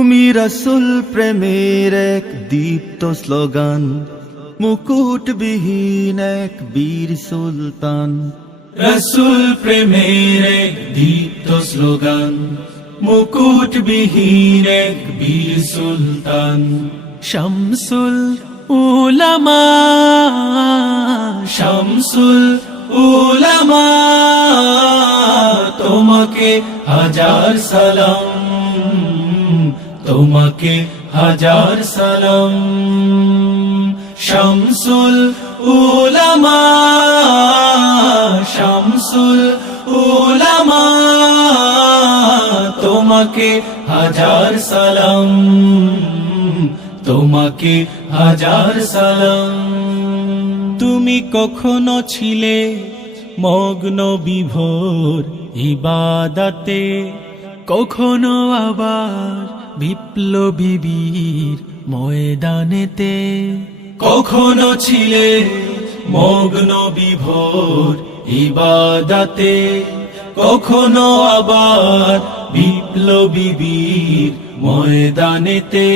তুমি রাসূল প্রেমের এক দীপ্ত স্লোগান, মুকুটবিহীন এক বীর সুলতান। রসুল প্রেমের এক দীপ্ত স্লোগান, মুকুটবিহীন এক বীর সুলতান। শামসুল উলামা, শামসুল উলামা, তোমাকে হাজার সালাম, তোমাকে হাজার সালাম। শামসুল উলামা, শামসুল উলামা, তোমাকে হাজার সালাম, তোমাকে হাজার সালাম। তুমি কখনো ছিলে মগ্ন বিভোর ইবাদতে, কখনো আবার বিপ্লবী বীর ময়দানেতে। কখনো ছিলে মগ্ন বিভোর ইবাদতে, কখনো আবার বিপ্লবী বীর ময়দানেতে।